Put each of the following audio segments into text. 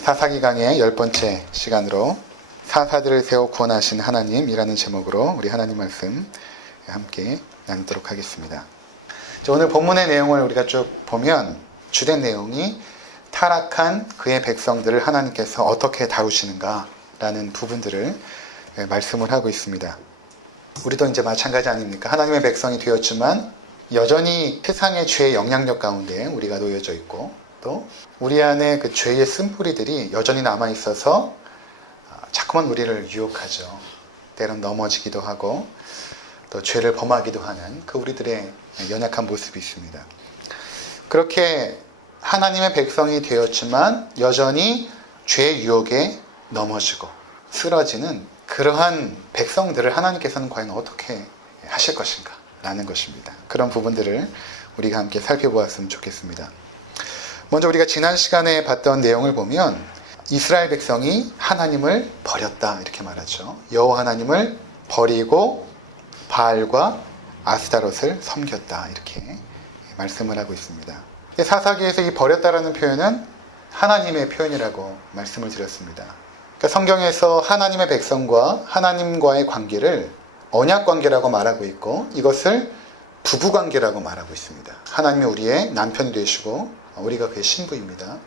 사사기 강의 10번째 시간으로 사사들을 세워 구원하신 하나님이라는 제목으로 우리 하나님 말씀 함께 나누도록 하겠습니다. 오늘 본문의 내용을 우리가 쭉 보면 주된 내용이 타락한 그의 백성들을 하나님께서 어떻게 다루시는가라는 부분들을 말씀을 하고 있습니다. 우리도 이제 마찬가지 아닙니까? 하나님의 백성이 되었지만 여전히 세상의 죄의 영향력 가운데 우리가 놓여져 있고 또 우리 안에 그 죄의 쓴뿌리들이 여전히 남아있어서 자꾸만 우리를 유혹하죠. 때론 넘어지기도 하고 또 죄를 범하기도 하는 그 우리들의 연약한 모습이 있습니다. 그렇게 하나님의 백성이 되었지만 여전히 죄의 유혹에 넘어지고 쓰러지는 그러한 백성들을 하나님께서는 과연 어떻게 하실 것인가 라는 것입니다. 그런 부분들을 우리가 함께 살펴보았으면 좋겠습니다. 먼저 우리가 지난 시간에 봤던 내용을 보면 이스라엘 백성이 하나님을 버렸다 이렇게 말하죠. 여호와 하나님을 버리고 바알과 아스타롯을 섬겼다 이렇게 말씀을 하고 있습니다. 사사기에서 이 버렸다라는 표현은 하나님의 표현이라고 말씀을 드렸습니다. 그러니까 성경에서 하나님의 백성과 하나님과의 관계를 언약관계라고 말하고 있고 이것을 부부관계라고 말하고 있습니다. 하나님이 우리의 남편이 되시고 우리가 그의 신부입니다.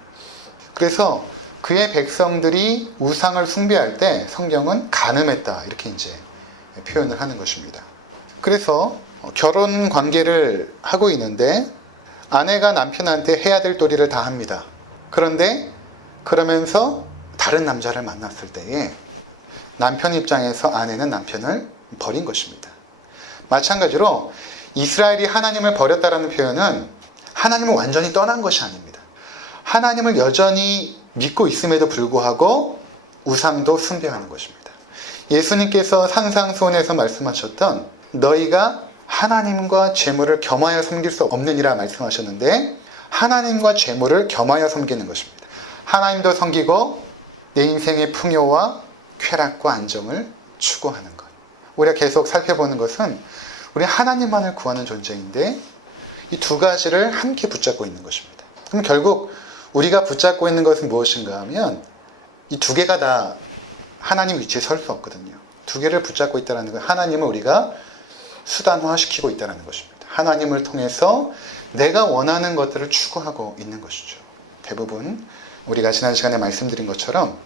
그래서 그의 백성들이 우상을 숭배할 때 성경은 간음했다 이렇게 이제 표현을 하는 것입니다. 그래서 결혼 관계를 하고 있는데 아내가 남편한테 해야 될 도리를 다 합니다. 그런데 그러면서 다른 남자를 만났을 때에 남편 입장에서 아내는 남편을 버린 것입니다. 마찬가지로 이스라엘이 하나님을 버렸다라는 표현은 하나님을 완전히 떠난 것이 아닙니다. 하나님을 여전히 믿고 있음에도 불구하고 우상도 숭배하는 것입니다. 예수님께서 산상수훈에서 말씀하셨던 너희가 하나님과 재물을 겸하여 섬길 수 없느니라 말씀하셨는데 하나님과 재물을 겸하여 섬기는 것입니다. 하나님도 섬기고 내 인생의 풍요와 쾌락과 안정을 추구하는 것. 우리가 계속 살펴보는 것은 우리 하나님만을 구하는 존재인데 이 두 가지를 함께 붙잡고 있는 것입니다. 그럼 결국 우리가 붙잡고 있는 것은 무엇인가 하면 이 두 개가 다 하나님 위치에 설 수 없거든요. 두 개를 붙잡고 있다는 건 하나님을 우리가 수단화시키고 있다는 것입니다. 하나님을 통해서 내가 원하는 것들을 추구하고 있는 것이죠. 대부분 우리가 지난 시간에 말씀드린 것처럼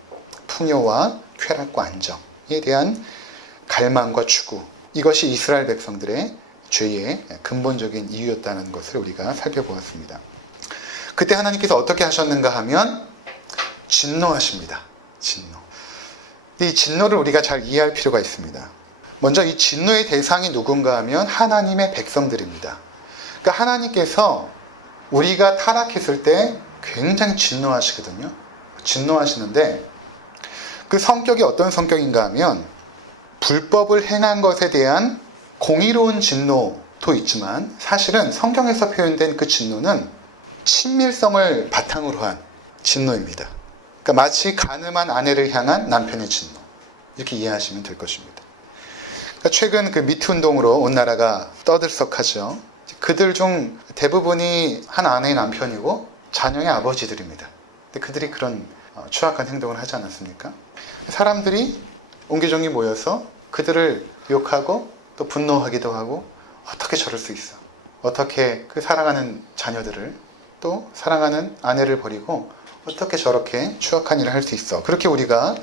풍요와 쾌락과 안정에 대한 갈망과 추구, 이것이 이스라엘 백성들의 죄의 근본적인 이유였다는 것을 우리가 살펴보았습니다. 그때 하나님께서 어떻게 하셨는가 하면 진노하십니다. 진노. 이 진노를 우리가 잘 이해할 필요가 있습니다. 먼저 이 진노의 대상이 누군가 하면 하나님의 백성들입니다. 그러니까 하나님께서 우리가 타락했을 때 굉장히 진노하시거든요. 진노하시는데 그 성격이 어떤 성격인가 하면 불법을 행한 것에 대한 공의로운 진노도 있지만 사실은 성경에서 표현된 그 진노는 친밀성을 바탕으로 한 진노입니다. 그러니까 마치 간음한 아내를 향한 남편의 진노 이렇게 이해하시면 될 것입니다. 그러니까 최근 그 미투 운동으로 온 나라가 떠들썩하죠. 그들 중 대부분이 한 아내의 남편이고 자녀의 아버지들입니다. 근데 그들이 그런 추악한 행동을 하지 않았습니까? 사람들이 옹기종기 모여서 그들을 욕하고 또 분노하기도 하고 어떻게 저럴 수 있어? 어떻게 그 사랑하는 자녀들을 또 사랑하는 아내를 버리고 어떻게 저렇게 추악한 일을 할 수 있어? 그렇게 우리가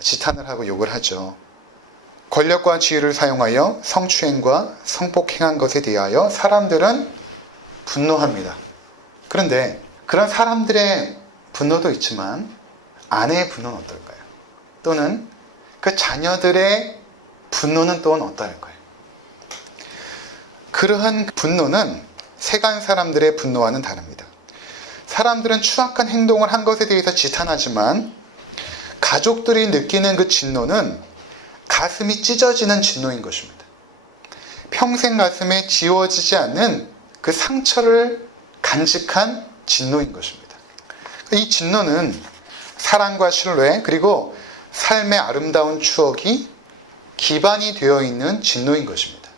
지탄을 하고 욕을 하죠. 권력과 지위를 사용하여 성추행과 성폭행한 것에 대하여 사람들은 분노합니다. 그런데 그런 사람들의 분노도 있지만 아내의 분노는 어떨까요? 또는 그 자녀들의 분노는 또한 어떨까요? 그러한 분노는 세간 사람들의 분노와는 다릅니다. 사람들은 추악한 행동을 한 것에 대해서 지탄하지만 가족들이 느끼는 그 진노는 가슴이 찢어지는 진노인 것입니다. 평생 가슴에 지워지지 않는 그 상처를 간직한 진노인 것입니다. 이 진노는 사랑과 신뢰 그리고 삶의 아름다운 추억이 기반이 되어 있는 진노인 것입니다.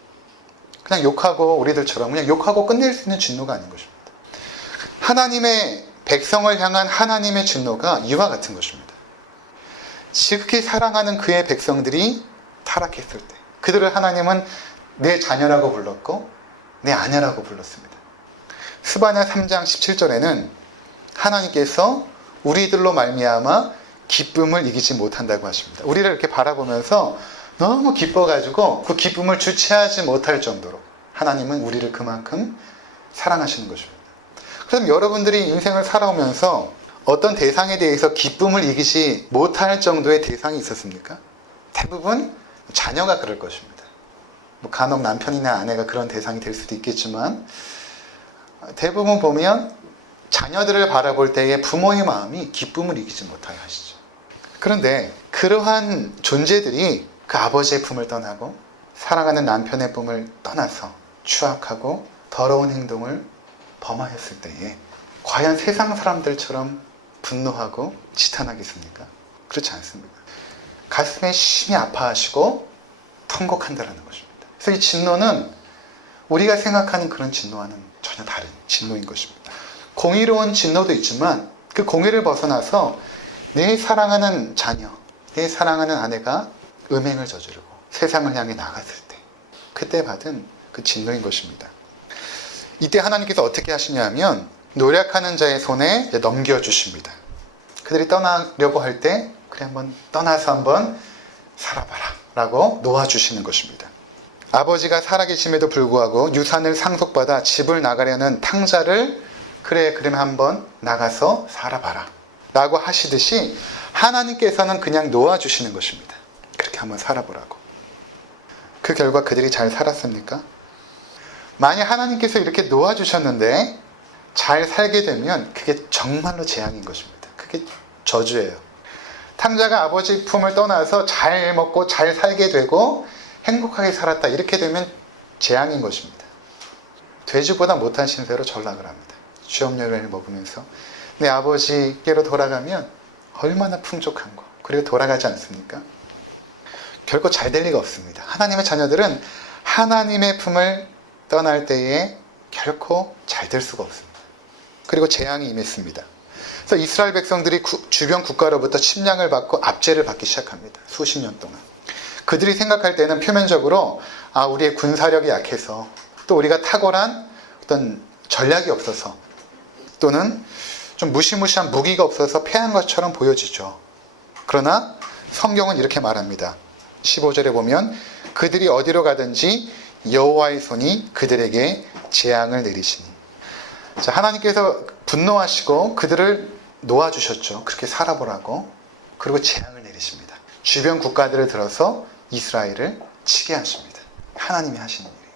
그냥 욕하고 우리들처럼 그냥 욕하고 끝낼 수 있는 진노가 아닌 것입니다. 하나님의 백성을 향한 하나님의 진노가 이와 같은 것입니다. 지극히 사랑하는 그의 백성들이 타락했을 때 그들을 하나님은 내 자녀라고 불렀고 내 아내라고 불렀습니다. 스바냐 3장 17절에는 하나님께서 우리들로 말미암아 기쁨을 이기지 못한다고 하십니다. 우리를 이렇게 바라보면서 너무 기뻐가지고 그 기쁨을 주체하지 못할 정도로 하나님은 우리를 그만큼 사랑하시는 것입니다. 그럼 여러분들이 인생을 살아오면서 어떤 대상에 대해서 기쁨을 이기지 못할 정도의 대상이 있었습니까? 대부분 자녀가 그럴 것입니다. 간혹 남편이나 아내가 그런 대상이 될 수도 있겠지만 대부분 보면 자녀들을 바라볼 때의 부모의 마음이 기쁨을 이기지 못하게 하시죠. 그런데 그러한 존재들이 그 아버지의 품을 떠나고 사랑하는 남편의 품을 떠나서 추악하고 더러운 행동을 범하였을 때에 과연 세상 사람들처럼 분노하고 지탄하겠습니까? 그렇지 않습니다. 가슴에 심히 아파하시고 통곡한다는 것입니다. 그래서 이 진노는 우리가 생각하는 그런 진노와는 전혀 다른 진노인 것입니다. 공의로운 진노도 있지만 그 공의를 벗어나서 내 사랑하는 자녀, 내 사랑하는 아내가 음행을 저지르고 세상을 향해 나갔을 때 그때 받은 그 진노인 것입니다. 이때 하나님께서 어떻게 하시냐면 노력하는 자의 손에 넘겨주십니다. 그들이 떠나려고 할 때 그래 한번 떠나서 한번 살아봐라 라고 놓아주시는 것입니다. 아버지가 살아계심에도 불구하고 유산을 상속받아 집을 나가려는 탕자를 그래 그러면 한번 나가서 살아봐라 라고 하시듯이 하나님께서는 그냥 놓아주시는 것입니다. 그렇게 한번 살아보라고. 그 결과 그들이 잘 살았습니까? 만약 하나님께서 이렇게 놓아주셨는데 잘 살게 되면 그게 정말로 재앙인 것입니다. 그게 저주예요. 탕자가 아버지 품을 떠나서 잘 먹고 잘 살게 되고 행복하게 살았다 이렇게 되면 재앙인 것입니다. 돼지보다 못한 신세로 전락을 합니다. 쥐엄열매를 먹으면서 내 아버지께로 돌아가면 얼마나 풍족한 거. 그리고 돌아가지 않습니까? 결코 잘 될 리가 없습니다. 하나님의 자녀들은 하나님의 품을 떠날 때에 결코 잘 될 수가 없습니다. 그리고 재앙이 임했습니다. 그래서 이스라엘 백성들이 주변 국가로부터 침략을 받고 압제를 받기 시작합니다. 수십 년 동안. 그들이 생각할 때는 표면적으로 우리의 군사력이 약해서 또 우리가 탁월한 어떤 전략이 없어서 또는 좀 무시무시한 무기가 없어서 패한 것처럼 보여지죠. 그러나 성경은 이렇게 말합니다. 15절에 보면 그들이 어디로 가든지 여호와의 손이 그들에게 재앙을 내리시니. 자, 하나님께서 분노하시고 그들을 놓아주셨죠. 그렇게 살아보라고. 그리고 재앙을 내리십니다. 주변 국가들을 들어서 이스라엘을 치게 하십니다. 하나님이 하시는 일이에요.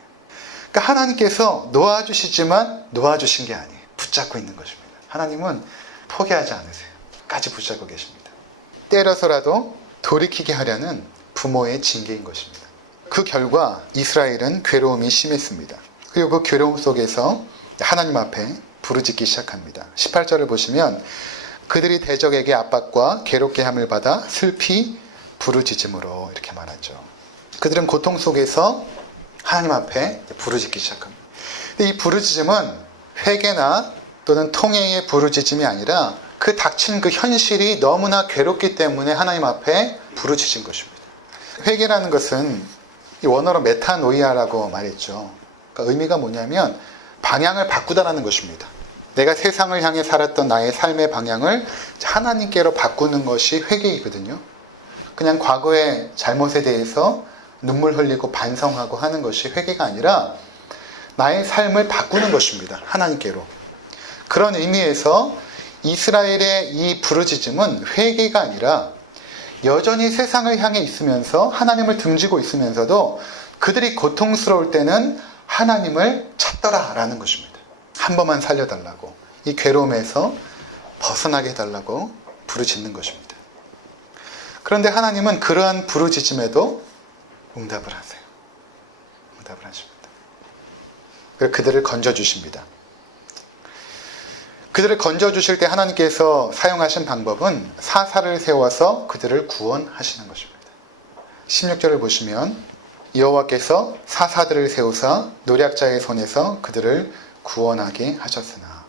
그러니까 하나님께서 놓아주시지만 놓아주신 게 아니에요. 붙잡고 있는 것입니다. 하나님은 포기하지 않으세요. 까지 붙잡고 계십니다. 때려서라도 돌이키게 하려는 부모의 징계인 것입니다. 그 결과 이스라엘은 괴로움이 심했습니다. 그리고 그 괴로움 속에서 하나님 앞에 부르짖기 시작합니다. 18절을 보시면 그들이 대적에게 압박과 괴롭게 함을 받아 슬피 부르짖음으로 이렇게 말하죠. 그들은 고통 속에서 하나님 앞에 부르짖기 시작합니다. 이 부르짖음은 회개나 또는 통회의 부르짖음이 아니라 그 닥친 그 현실이 너무나 괴롭기 때문에 하나님 앞에 부르짖은 것입니다. 회개라는 것은 원어로 메타노이아라고 말했죠. 그러니까 의미가 뭐냐면 방향을 바꾸다라는 것입니다. 내가 세상을 향해 살았던 나의 삶의 방향을 하나님께로 바꾸는 것이 회개이거든요. 그냥 과거의 잘못에 대해서 눈물 흘리고 반성하고 하는 것이 회개가 아니라 나의 삶을 바꾸는 것입니다. 하나님께로. 그런 의미에서 이스라엘의 이 부르짖음은 회개가 아니라 여전히 세상을 향해 있으면서 하나님을 등지고 있으면서도 그들이 고통스러울 때는 하나님을 찾더라라는 것입니다. 한 번만 살려달라고, 이 괴로움에서 벗어나게 해달라고 부르짖는 것입니다. 그런데 하나님은 그러한 부르짖음에도 응답을 하세요. 응답을 하십니다. 그래서 그들을 건져주십니다. 그들을 건져주실 때 하나님께서 사용하신 방법은 사사를 세워서 그들을 구원하시는 것입니다. 16절을 보시면 여호와께서 사사들을 세우사 노략자의 손에서 그들을 구원하게 하셨으나.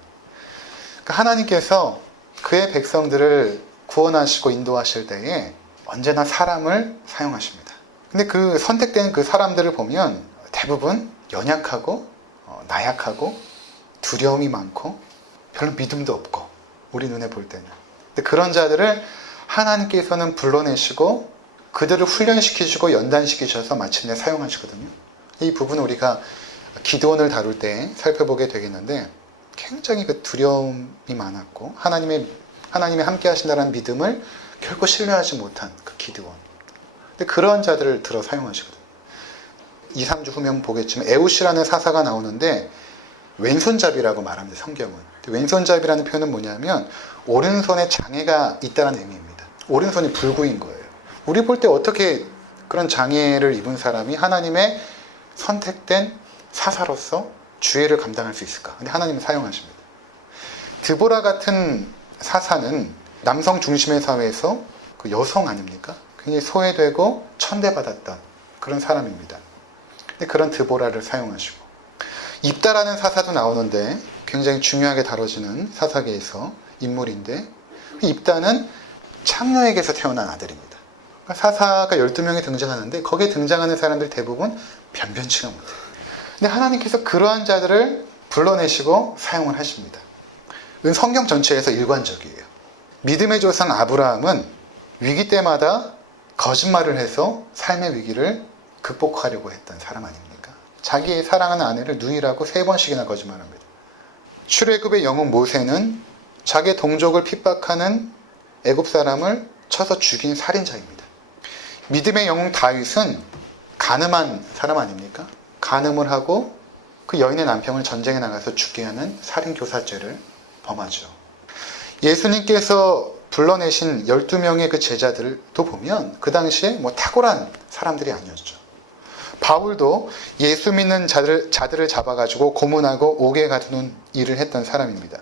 그러니까 하나님께서 그의 백성들을 구원하시고 인도하실 때에 언제나 사람을 사용하십니다. 근데 그 선택된 그 사람들을 보면 대부분 연약하고 나약하고 두려움이 많고 별로 믿음도 없고 우리 눈에 볼 때는. 근데 그런 자들을 하나님께서는 불러내시고 그들을 훈련시키시고 연단시키셔서 마침내 사용하시거든요. 이 부분은 우리가 기드온을 다룰 때 살펴보게 되겠는데 굉장히 그 두려움이 많았고 하나님이 함께 하신다는 믿음을 결코 신뢰하지 못한 그 기드온. 근데 그런 자들을 들어 사용하시거든요. 2, 3주 후면 보겠지만 에웃이라는 사사가 나오는데 왼손잡이라고 말합니다. 성경은. 왼손잡이라는 표현은 뭐냐면 오른손에 장애가 있다는 의미입니다. 오른손이 불구인 거예요. 우리 볼 때 어떻게 그런 장애를 입은 사람이 하나님의 선택된 사사로서 주애를 감당할 수 있을까? 근데 하나님은 사용하십니다. 드보라 같은 사사는 남성 중심의 사회에서 그 여성 아닙니까? 굉장히 소외되고 천대받았던 그런 사람입니다. 근데 그런 드보라를 사용하시고 입다라는 사사도 나오는데 굉장히 중요하게 다뤄지는 사사계에서 인물인데 입다는 창녀에게서 태어난 아들입니다. 그러니까 사사가 12명이 등장하는데 거기에 등장하는 사람들 대부분 변변치가 못해요. 근데 하나님께서 그러한 자들을 불러내시고 사용을 하십니다. 이건 성경 전체에서 일관적이에요. 믿음의 조상 아브라함은 위기 때마다 거짓말을 해서 삶의 위기를 극복하려고 했던 사람 아닙니까? 자기의 사랑하는 아내를 누이라고 3번씩이나 거짓말합니다. 출애굽의 영웅 모세는 자기 동족을 핍박하는 애굽 사람을 쳐서 죽인 살인자입니다. 믿음의 영웅 다윗은 간음한 사람 아닙니까? 간음을 하고 그 여인의 남편을 전쟁에 나가서 죽게 하는 살인교사죄를 범하죠. 예수님께서 불러내신 12명의 그 제자들도 보면 그 당시에 뭐 탁월한 사람들이 아니었죠. 바울도 예수 믿는 자들을 잡아가지고 고문하고 옥에 가두는 일을 했던 사람입니다.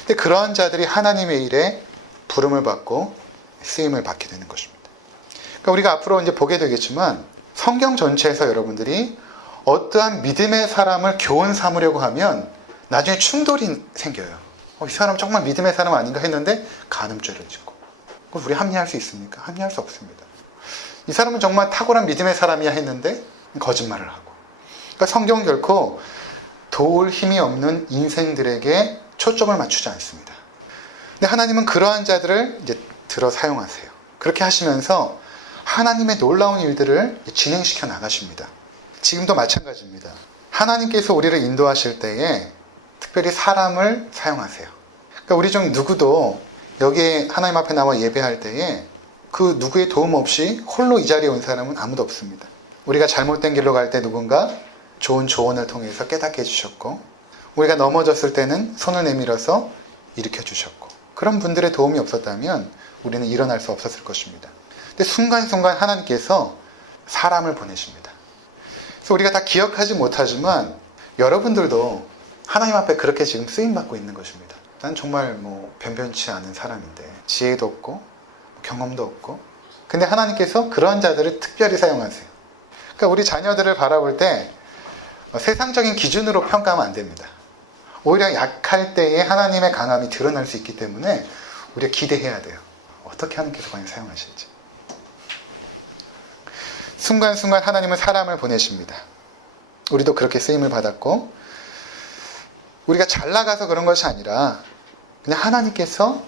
근데 그러한 자들이 하나님의 일에 부름을 받고 쓰임을 받게 되는 것입니다. 그러니까 우리가 앞으로 이제 보게 되겠지만 성경 전체에서 여러분들이 어떠한 믿음의 사람을 교훈 삼으려고 하면 나중에 충돌이 생겨요. 이 사람 정말 믿음의 사람 아닌가 했는데 간음죄를 짓고. 그럼 우리 합리할 수 있습니까? 합리할 수 없습니다. 이 사람은 정말 탁월한 믿음의 사람이야 했는데 거짓말을 하고. 그러니까 성경은 결코 도울 힘이 없는 인생들에게 초점을 맞추지 않습니다. 근데 하나님은 그러한 자들을 이제 들어 사용하세요. 그렇게 하시면서 하나님의 놀라운 일들을 진행시켜 나가십니다. 지금도 마찬가지입니다. 하나님께서 우리를 인도하실 때에 특별히 사람을 사용하세요. 그러니까 우리 중 누구도 여기에 하나님 앞에 나와 예배할 때에 그 누구의 도움 없이 홀로 이 자리에 온 사람은 아무도 없습니다. 우리가 잘못된 길로 갈 때 누군가 좋은 조언을 통해서 깨닫게 해주셨고, 우리가 넘어졌을 때는 손을 내밀어서 일으켜 주셨고, 그런 분들의 도움이 없었다면 우리는 일어날 수 없었을 것입니다. 근데 순간순간 하나님께서 사람을 보내십니다. 그래서 우리가 다 기억하지 못하지만 여러분들도 하나님 앞에 그렇게 지금 쓰임받고 있는 것입니다. 난 정말 변변치 않은 사람인데 지혜도 없고 경험도 없고, 근데 하나님께서 그러한 자들을 특별히 사용하세요. 그러니까 우리 자녀들을 바라볼 때 세상적인 기준으로 평가하면 안 됩니다. 오히려 약할 때에 하나님의 강함이 드러날 수 있기 때문에 우리가 기대해야 돼요. 어떻게 하나님께서 과연 사용하실지. 순간순간 하나님은 사람을 보내십니다. 우리도 그렇게 쓰임을 받았고, 우리가 잘 나가서 그런 것이 아니라 그냥 하나님께서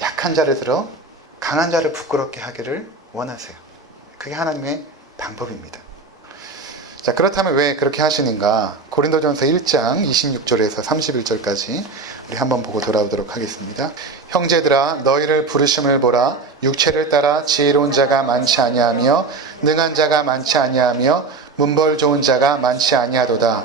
약한 자를 들어 강한 자를 부끄럽게 하기를 원하세요. 그게 하나님의 방법입니다. 자, 그렇다면 왜 그렇게 하시는가? 고린도전서 1장 26절에서 31절까지 우리 한번 보고 돌아오도록 하겠습니다. 형제들아, 너희를 부르심을 보라. 육체를 따라 지혜로운 자가 많지 아니하며 능한 자가 많지 아니하며 문벌 좋은 자가 많지 아니하도다.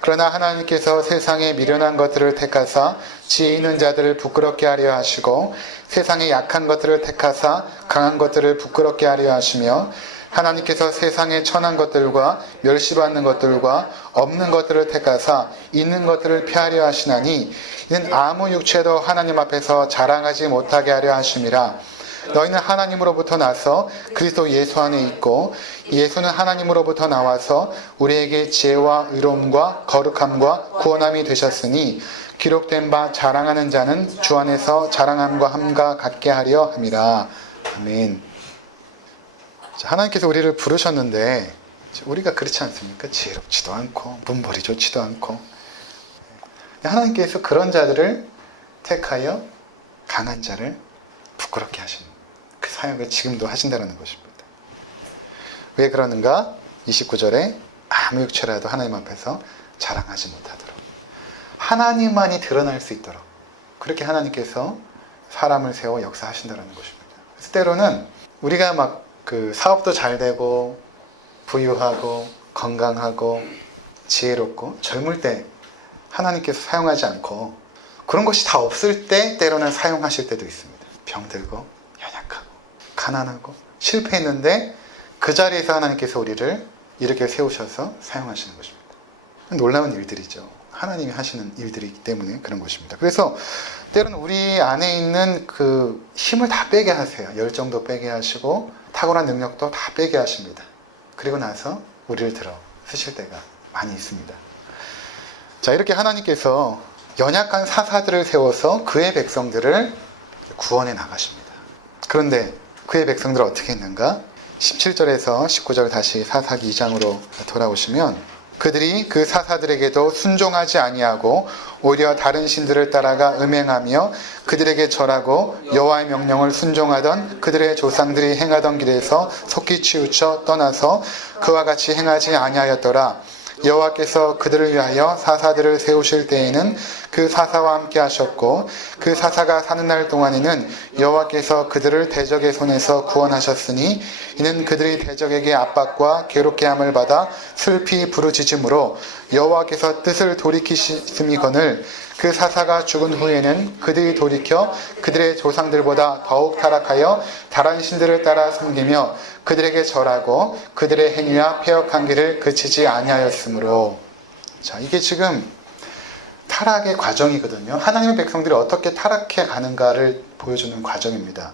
그러나 하나님께서 세상에 미련한 것들을 택하사 지혜 있는 자들을 부끄럽게 하려 하시고, 세상에 약한 것들을 택하사 강한 것들을 부끄럽게 하려 하시며, 하나님께서 세상에 천한 것들과 멸시받는 것들과 없는 것들을 택하사 있는 것들을 피하려 하시나니, 이는 아무 육체도 하나님 앞에서 자랑하지 못하게 하려 하심이라. 너희는 하나님으로부터 나서 그리스도 예수 안에 있고 예수는 하나님으로부터 나와서 우리에게 지혜와 의로움과 거룩함과 구원함이 되셨으니 기록된 바 자랑하는 자는 주 안에서 자랑함과 함과 같게 하려 함이라. 아멘. 하나님께서 우리를 부르셨는데 우리가 그렇지 않습니까? 지혜롭지도 않고 문벌이 좋지도 않고. 하나님께서 그런 자들을 택하여 강한 자를 부끄럽게 하시는 그 사역을 지금도 하신다는 것입니다. 왜 그러는가? 29절에 아무 육체라도 하나님 앞에서 자랑하지 못하도록, 하나님만이 드러날 수 있도록 그렇게 하나님께서 사람을 세워 역사하신다는 것입니다. 그래서 때로는 우리가 막 그 사업도 잘 되고 부유하고 건강하고 지혜롭고 젊을 때 하나님께서 사용하지 않고 그런 것이 다 없을 때 때로는 사용하실 때도 있습니다. 병들고 연약하고 가난하고 실패했는데 그 자리에서 하나님께서 우리를 이렇게 세우셔서 사용하시는 것입니다. 놀라운 일들이죠. 하나님이 하시는 일들이기 때문에 그런 것입니다. 그래서 때로는 우리 안에 있는 그 힘을 다 빼게 하세요. 열정도 빼게 하시고 탁월한 능력도 다 빼게 하십니다. 그리고 나서 우리를 들어 쓰실 때가 많이 있습니다. 자, 이렇게 하나님께서 연약한 사사들을 세워서 그의 백성들을 구원해 나가십니다. 그런데 그의 백성들은 어떻게 했는가? 17절에서 19절 다시 사사기 2장으로 돌아오시면 그들이 그 사사들에게도 순종하지 아니하고 오히려 다른 신들을 따라가 음행하며 그들에게 절하고 여호와의 명령을 순종하던 그들의 조상들이 행하던 길에서 속히 치우쳐 떠나서 그와 같이 행하지 아니하였더라. 여호와께서 그들을 위하여 사사들을 세우실 때에는 그 사사와 함께 하셨고 그 사사가 사는 날 동안에는 여호와께서 그들을 대적의 손에서 구원하셨으니 이는 그들이 대적에게 압박과 괴롭게 함을 받아 슬피 부르짖음으로 여호와께서 뜻을 돌이키심이거늘 그 사사가 죽은 후에는 그들이 돌이켜 그들의 조상들보다 더욱 타락하여 다른 신들을 따라 섬기며 그들에게 절하고 그들의 행위와 패역한 길을 그치지 아니하였으므로. 자, 이게 지금 타락의 과정이거든요. 하나님의 백성들이 어떻게 타락해 가는가를 보여주는 과정입니다.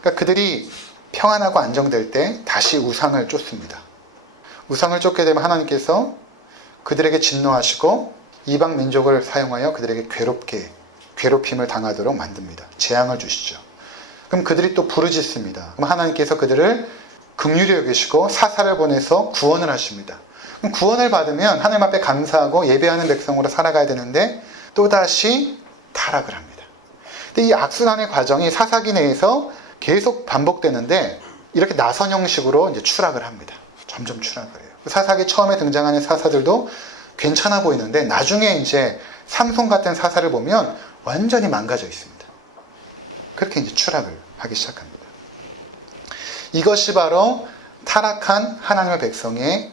그러니까 그들이 평안하고 안정될 때 다시 우상을 쫓습니다. 우상을 쫓게 되면 하나님께서 그들에게 진노하시고 이방 민족을 사용하여 그들에게 괴롭힘을 당하도록 만듭니다. 재앙을 주시죠. 그럼 그들이 또 부르짖습니다. 그럼 하나님께서 그들을 긍휼히 여기시고 사사를 보내서 구원을 하십니다. 그럼 구원을 받으면 하나님 앞에 감사하고 예배하는 백성으로 살아가야 되는데 또다시 타락을 합니다. 근데 이 악순환의 과정이 사사기 내에서 계속 반복되는데 이렇게 나선 형식으로 이제 추락을 합니다. 점점 추락을 해요. 사사기 처음에 등장하는 사사들도 괜찮아 보이는데 나중에 이제 삼손 같은 사사를 보면 완전히 망가져 있습니다. 그렇게 이제 추락을 하기 시작합니다. 이것이 바로 타락한 하나님의 백성의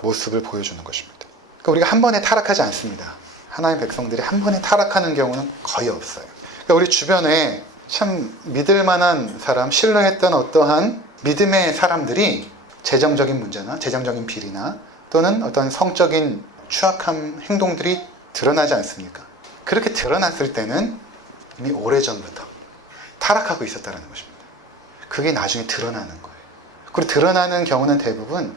모습을 보여주는 것입니다. 그러니까 우리가 한 번에 타락하지 않습니다. 하나님의 백성들이 한 번에 타락하는 경우는 거의 없어요. 그러니까 우리 주변에 참 믿을 만한 사람, 신뢰했던 어떠한 믿음의 사람들이 재정적인 문제나 재정적인 비리나 또는 어떤 성적인 추악한 행동들이 드러나지 않습니까? 그렇게 드러났을 때는 이미 오래전부터 타락하고 있었다는 것입니다. 그게 나중에 드러나는 거예요. 그리고 드러나는 경우는 대부분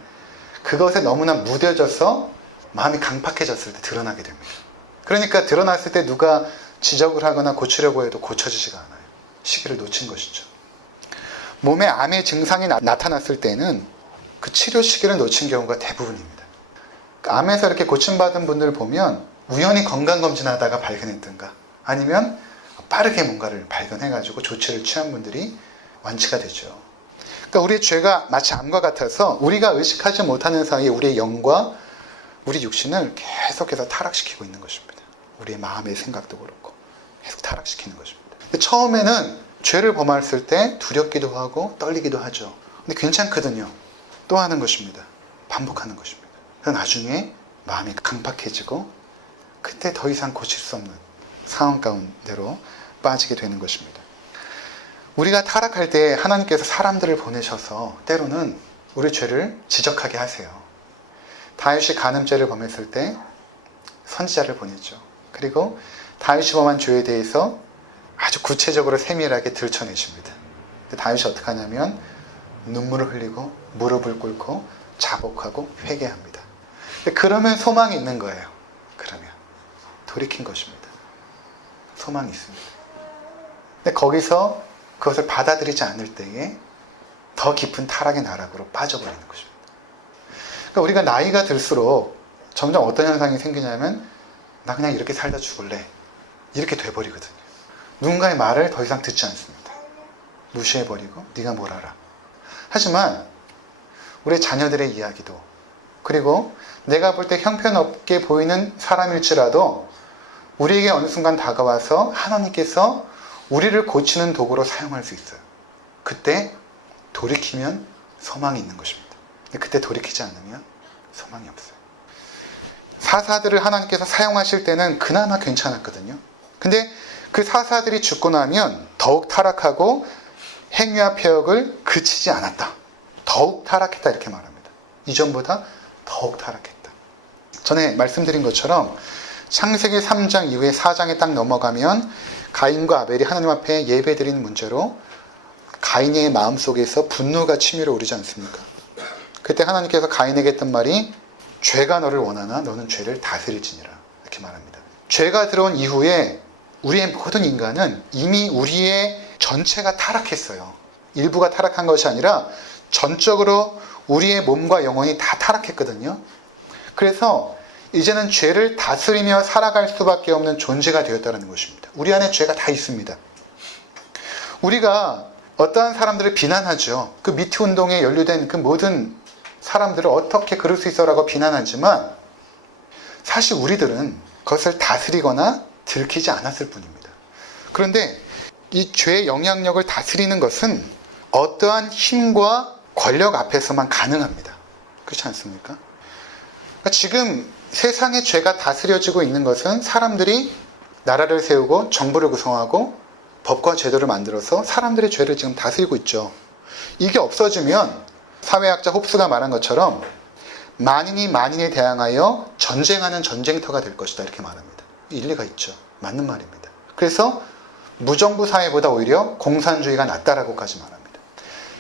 그것에 너무나 무뎌져서 마음이 강팍해졌을 때 드러나게 됩니다. 그러니까 드러났을 때 누가 지적을 하거나 고치려고 해도 고쳐지지가 않아요. 시기를 놓친 것이죠. 몸에 암의 증상이 나타났을 때는 그 치료 시기를 놓친 경우가 대부분입니다. 암에서 이렇게 고침받은 분들 보면 우연히 건강검진하다가 발견했던가 아니면 빠르게 뭔가를 발견해가지고 조치를 취한 분들이 완치가 되죠. 그러니까 우리의 죄가 마치 암과 같아서 우리가 의식하지 못하는 사이에 우리의 영과 우리 육신을 계속해서 타락시키고 있는 것입니다. 우리의 마음의 생각도 그렇고 계속 타락시키는 것입니다. 근데 처음에는 죄를 범했을 때 두렵기도 하고 떨리기도 하죠. 근데 괜찮거든요. 또 하는 것입니다. 반복하는 것입니다. 그래서 나중에 마음이 강팍해지고 그때 더 이상 고칠 수 없는 상황 가운데로 빠지게 되는 것입니다. 우리가 타락할 때 하나님께서 사람들을 보내셔서 때로는 우리 죄를 지적하게 하세요. 다윗이 간음죄를 범했을 때 선지자를 보냈죠. 그리고 다윗이 범한 죄에 대해서 아주 구체적으로 세밀하게 들춰내십니다. 근데 다윗이 어떻게 하냐면 눈물을 흘리고 무릎을 꿇고 자복하고 회개합니다. 그러면 소망이 있는 거예요. 그러면 돌이킨 것입니다. 소망이 있습니다. 근데 거기서 그것을 받아들이지 않을 때에 더 깊은 타락의 나락으로 빠져버리는 것입니다. 그러니까 우리가 나이가 들수록 점점 어떤 현상이 생기냐면 나 그냥 이렇게 살다 죽을래. 이렇게 돼버리거든요. 누군가의 말을 더 이상 듣지 않습니다. 무시해버리고 네가 뭘 알아. 하지만 우리 자녀들의 이야기도 그리고 내가 볼 때 형편없게 보이는 사람일지라도 우리에게 어느 순간 다가와서 하나님께서 우리를 고치는 도구로 사용할 수 있어요. 그때 돌이키면 소망이 있는 것입니다. 그때 돌이키지 않으면 소망이 없어요. 사사들을 하나님께서 사용하실 때는 그나마 괜찮았거든요. 근데 그 사사들이 죽고 나면 더욱 타락하고 행위와 폐역을 그치지 않았다. 더욱 타락했다 이렇게 말합니다. 이전보다 더욱 타락했다. 전에 말씀드린 것처럼 창세기 3장 이후에 4장에 딱 넘어가면 가인과 아벨이 하나님 앞에 예배드리는 문제로 가인의 마음속에서 분노가 치밀어 오르지 않습니까? 그때 하나님께서 가인에게 했던 말이 죄가 너를 원하나 너는 죄를 다스릴지니라 이렇게 말합니다. 죄가 들어온 이후에 우리의 모든 인간은 이미 우리의 전체가 타락했어요. 일부가 타락한 것이 아니라 전적으로 우리의 몸과 영혼이 다 타락했거든요. 그래서 이제는 죄를 다스리며 살아갈 수밖에 없는 존재가 되었다는 것입니다. 우리 안에 죄가 다 있습니다. 우리가 어떠한 사람들을 비난하죠. 그 미투 운동에 연루된 그 모든 사람들을 어떻게 그럴 수 있어라고 비난하지만 사실 우리들은 그것을 다스리거나 들키지 않았을 뿐입니다. 그런데 이 죄의 영향력을 다스리는 것은 어떠한 힘과 권력 앞에서만 가능합니다. 그렇지 않습니까? 그러니까 지금 세상의 죄가 다스려지고 있는 것은 사람들이 나라를 세우고 정부를 구성하고 법과 제도를 만들어서 사람들의 죄를 지금 다스리고 있죠. 이게 없어지면 사회학자 홉스가 말한 것처럼 만인이 만인에 대항하여 전쟁하는 전쟁터가 될 것이다 이렇게 말합니다. 일리가 있죠. 맞는 말입니다. 그래서 무정부 사회보다 오히려 공산주의가 낫다라고까지 말합니다.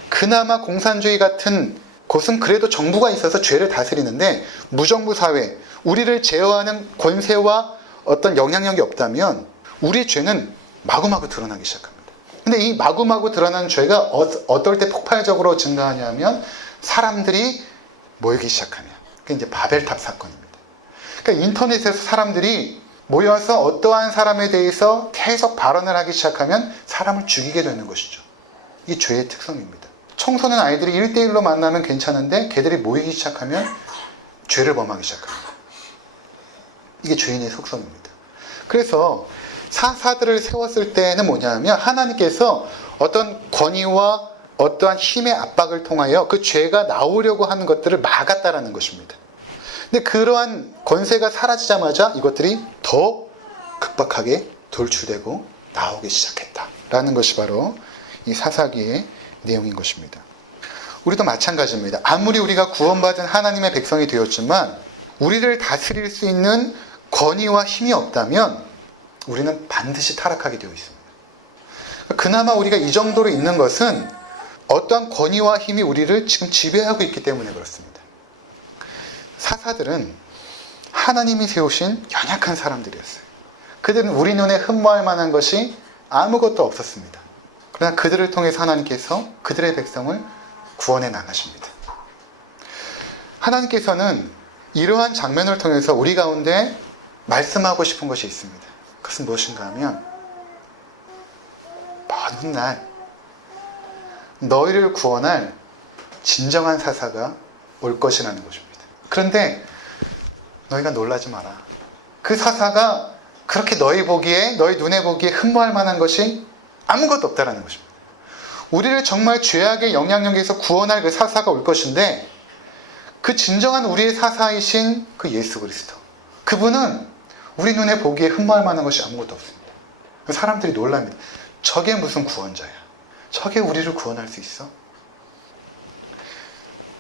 그나마 공산주의 같은 곳은 그래도 정부가 있어서 죄를 다스리는데 무정부 사회, 우리를 제어하는 권세와 어떤 영향력이 없다면 우리의 죄는 마구마구 드러나기 시작합니다. 근데 이 마구마구 드러나는 죄가 어떨 때 폭발적으로 증가하냐면 사람들이 모이기 시작하면 그게 이제 바벨탑 사건입니다. 그러니까 인터넷에서 사람들이 모여서 어떠한 사람에 대해서 계속 발언을 하기 시작하면 사람을 죽이게 되는 것이죠. 이게 죄의 특성입니다. 청소년 아이들이 1대1로 만나면 괜찮은데 걔들이 모이기 시작하면 죄를 범하기 시작합니다. 이게 죄인의 속성입니다. 그래서 사사들을 세웠을 때는 뭐냐면 하나님께서 어떤 권위와 어떠한 힘의 압박을 통하여 그 죄가 나오려고 하는 것들을 막았다라는 것입니다. 근데 그러한 권세가 사라지자마자 이것들이 더 급박하게 돌출되고 나오기 시작했다라는 것이 바로 이 사사기의 내용인 것입니다. 우리도 마찬가지입니다. 아무리 우리가 구원받은 하나님의 백성이 되었지만 우리를 다스릴 수 있는 권위와 힘이 없다면 우리는 반드시 타락하게 되어 있습니다. 그나마 우리가 이 정도로 있는 것은 어떠한 권위와 힘이 우리를 지금 지배하고 있기 때문에 그렇습니다. 사사들은 하나님이 세우신 연약한 사람들이었어요. 그들은 우리 눈에 흠모할 만한 것이 아무것도 없었습니다. 그러나 그들을 통해서 하나님께서 그들의 백성을 구원해 나가십니다. 하나님께서는 이러한 장면을 통해서 우리 가운데 말씀하고 싶은 것이 있습니다. 그것은 무엇인가 하면 먼 훗날 너희를 구원할 진정한 사사가 올 것이라는 것입니다. 그런데 너희가 놀라지 마라. 그 사사가 그렇게 너희 눈에 보기에 흠모할 만한 것이 아무것도 없다라는 것입니다. 우리를 정말 죄악의 영향력에서 구원할 그 사사가 올 것인데 그 진정한 우리의 사사이신 그 예수 그리스도, 그분은 우리 눈에 보기에 흠모할 만한 것이 아무것도 없습니다. 사람들이 놀랍니다. 저게 무슨 구원자야? 저게 우리를 구원할 수 있어?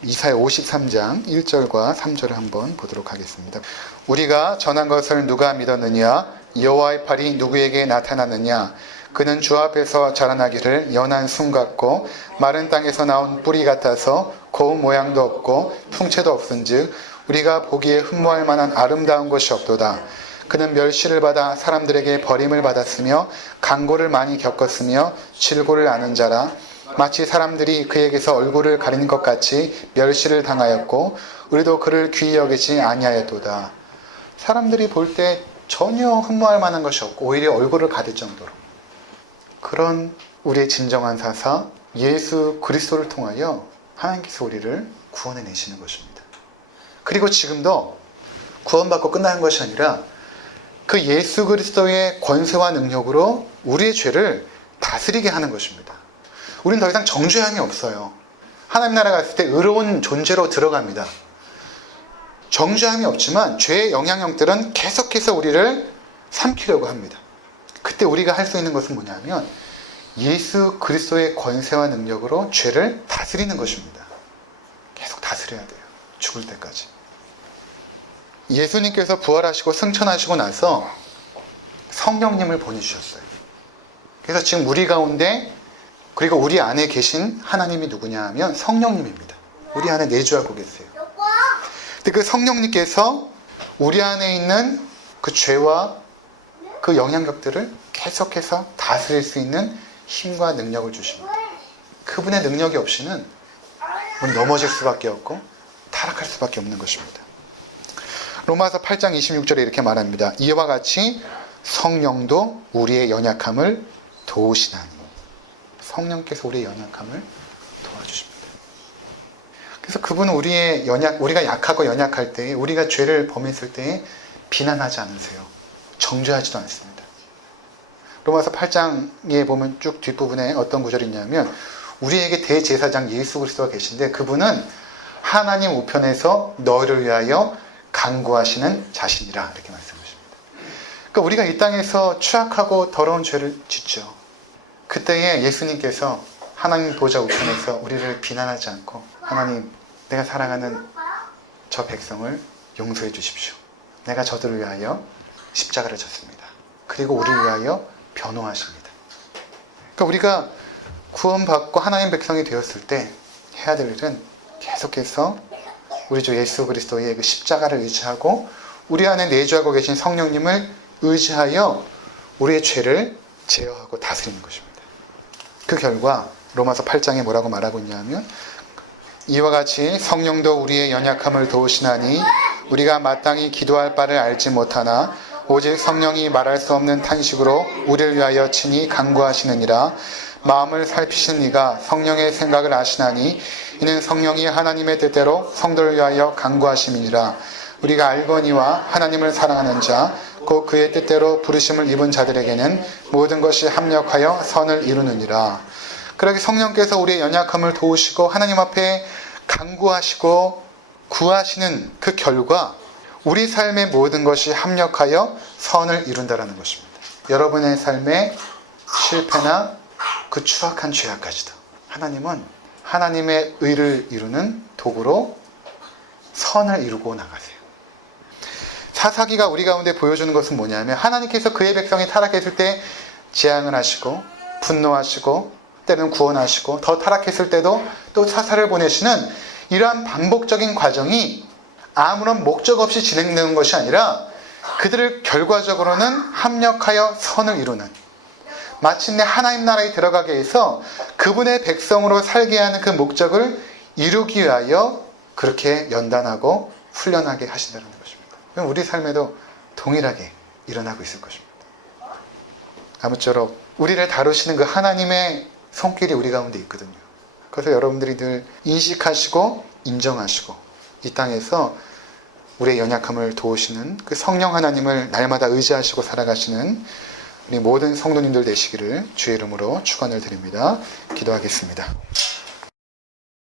이사야 53장 1절과 3절을 한번 보도록 하겠습니다. 우리가 전한 것을 누가 믿었느냐? 여호와의 팔이 누구에게 나타났느냐? 그는 주 앞에서 자라나기를 연한 순 같고 마른 땅에서 나온 뿌리 같아서 고운 모양도 없고 풍채도 없은즉 우리가 보기에 흠모할 만한 아름다운 것이 없도다. 그는 멸시를 받아 사람들에게 버림을 받았으며 강고를 많이 겪었으며 질고를 아는 자라. 마치 사람들이 그에게서 얼굴을 가리는 것 같이 멸시를 당하였고 우리도 그를 귀히 여기지 아니하였도다. 사람들이 볼 때 전혀 흠모할 만한 것이 없고 오히려 얼굴을 가릴 정도로 그런 우리의 진정한 사사 예수 그리스도를 통하여 하나님께서 우리를 구원해 내시는 것입니다. 그리고 지금도 구원받고 끝나는 것이 아니라 그 예수 그리스도의 권세와 능력으로 우리의 죄를 다스리게 하는 것입니다. 우리는 더 이상 정죄함이 없어요. 하나님 나라 갔을 때 의로운 존재로 들어갑니다. 정죄함이 없지만 죄의 영향력들은 계속해서 우리를 삼키려고 합니다. 그때 우리가 할 수 있는 것은 뭐냐면 예수 그리스도의 권세와 능력으로 죄를 다스리는 것입니다. 계속 다스려야 돼요. 죽을 때까지. 예수님께서 부활하시고 승천하시고 나서 성령님을 보내주셨어요. 그래서 지금 우리 가운데 그리고 우리 안에 계신 하나님이 누구냐 하면 성령님입니다. 우리 안에 내주하고 계세요. 근데 그 성령님께서 우리 안에 있는 그 죄와 그 영향력들을 계속해서 다스릴 수 있는 힘과 능력을 주십니다. 그분의 능력이 없이는 우리 넘어질 수밖에 없고 타락할 수밖에 없는 것입니다. 로마서 8장 26절에 이렇게 말합니다. 이와 같이 성령도 우리의 연약함을 도우시나니. 성령께서 우리의 연약함을 도와주십니다. 그래서 그분은 우리가 약하고 연약할 때에 우리가 죄를 범했을 때에 비난하지 않으세요. 정죄하지도 않습니다. 로마서 8장에 보면 쭉 뒷부분에 어떤 구절이 있냐면 우리에게 대제사장 예수 그리스도가 계신데 그분은 하나님 우편에서 너희를 위하여 간구하시는 자신이라 이렇게 말씀하십니다. 그러니까 우리가 이 땅에서 추악하고 더러운 죄를 짓죠. 그때에 예수님께서 하나님 보좌 우편에서 우리를 비난하지 않고 하나님 내가 사랑하는 저 백성을 용서해 주십시오. 내가 저들을 위하여 십자가를 졌습니다. 그리고 우리를 위하여 변호하십니다. 그러니까 우리가 구원받고 하나님 백성이 되었을 때 해야 될 일은 계속해서 우리 주 예수 그리스도의 그 십자가를 의지하고 우리 안에 내주하고 계신 성령님을 의지하여 우리의 죄를 제어하고 다스리는 것입니다. 그 결과 로마서 8장에 뭐라고 말하고 있냐면 이와 같이 성령도 우리의 연약함을 도우시나니 우리가 마땅히 기도할 바를 알지 못하나 오직 성령이 말할 수 없는 탄식으로 우리를 위하여 친히 간구하시느니라. 마음을 살피시는 이가 성령의 생각을 아시나니 이는 성령이 하나님의 뜻대로 성도를 위하여 간구하심이니라. 우리가 알거니와 하나님을 사랑하는 자 곧 그의 뜻대로 부르심을 입은 자들에게는 모든 것이 합력하여 선을 이루느니라. 그러기 성령께서 우리의 연약함을 도우시고 하나님 앞에 간구하시고 구하시는 그 결과 우리 삶의 모든 것이 합력하여 선을 이룬다라는 것입니다. 여러분의 삶의 실패나 그 추악한 죄악까지도 하나님은 하나님의 의를 이루는 도구로 선을 이루고 나가세요. 사사기가 우리 가운데 보여주는 것은 뭐냐면 하나님께서 그의 백성이 타락했을 때 재앙을 하시고 분노하시고 때는 구원하시고 더 타락했을 때도 또 사사를 보내시는 이러한 반복적인 과정이 아무런 목적 없이 진행되는 것이 아니라 그들을 결과적으로는 합력하여 선을 이루는 마침내 하나님 나라에 들어가게 해서 그분의 백성으로 살게 하는 그 목적을 이루기 위하여 그렇게 연단하고 훈련하게 하신다는 것입니다. 그럼 우리 삶에도 동일하게 일어나고 있을 것입니다. 아무쪼록 우리를 다루시는 그 하나님의 손길이 우리 가운데 있거든요. 그래서 여러분들이 늘 인식하시고 인정하시고 이 땅에서 우리의 연약함을 도우시는 그 성령 하나님을 날마다 의지하시고 살아가시는 우리 모든 성도님들 되시기를 주의 이름으로 축원을 드립니다. 기도하겠습니다.